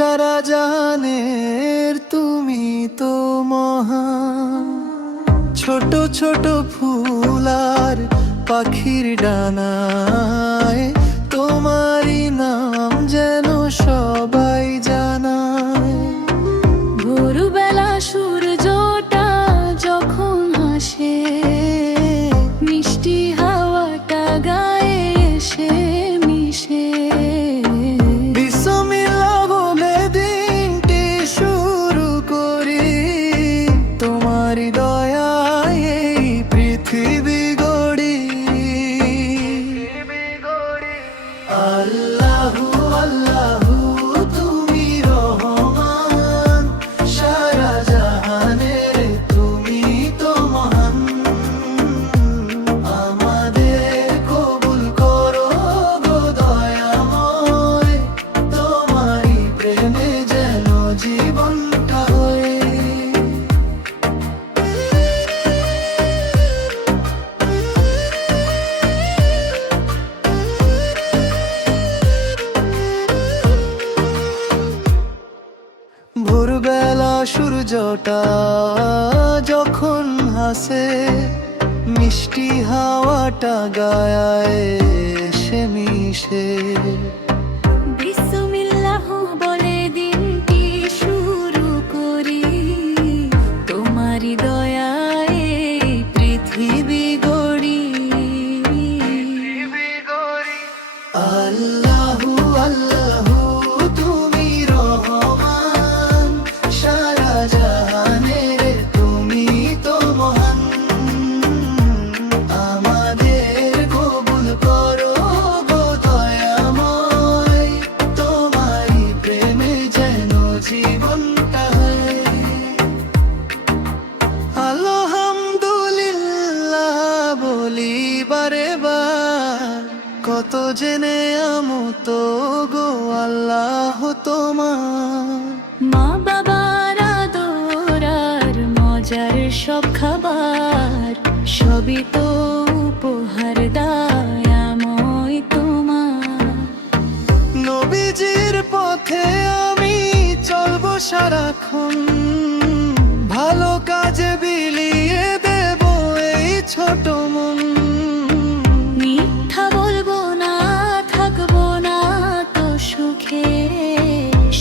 সারা জাহানের তুমি তো মহান। ছোট ছোট ফুল আর পাখির ডানায় তোমারই নাম যেন সবাই জানায়। ভোরবেলা সূর্যটা যখন হাসে, মিষ্টি হাওয়াটা গায়ে এসে মিশে। বিসমিল্লাহ বলে দিনটি শুরু করি, তোমারই দয়ায় এই পৃথিবী গড়ি। আল্লাহু আল্লাহু তুমি রহমান, সারা জাহানের তুমি তো মহান। আমাদের কবুল করো গো দয়াময়, তোমারই প্রেমে যেন জীবনটা হয়ে। ভোরবেলা সূর্যটা যখন হাসে, মিষ্টি হাওয়াটা গায়ে এসে মিশে। বিসমিল্লাহ বলে দিনটি শুরু করি, তোমারই দয়ায় এই পৃথিবী গড়ি। আল্লাহু আল্লাহু তুমি রহমান, সারা জাহানের তুমি তো মহান। আমাদের কবুল করো গো দয়াময়, তোমারই প্রেমে যেন জীবনটা হয়। আলহামদুলিল্লাহ বলি বারে বার, কত জেনে আমতো গো আল্লাহ তোমার। মা বাবার আদর আর মজার সব খাবার, সবই তো উপহার দয়াময় তোমার। নবীজির পথে আমি চলবো সারাক্ষণ, ভালো কাজে বিলিয়ে দেব এই ছোট মন। মিথ্যা বলবো না, থাকবো না তো সুখে,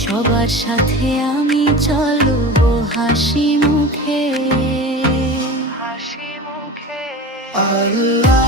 সবার সাথে আমি চলবো হাসি মুখে। আল্লাহ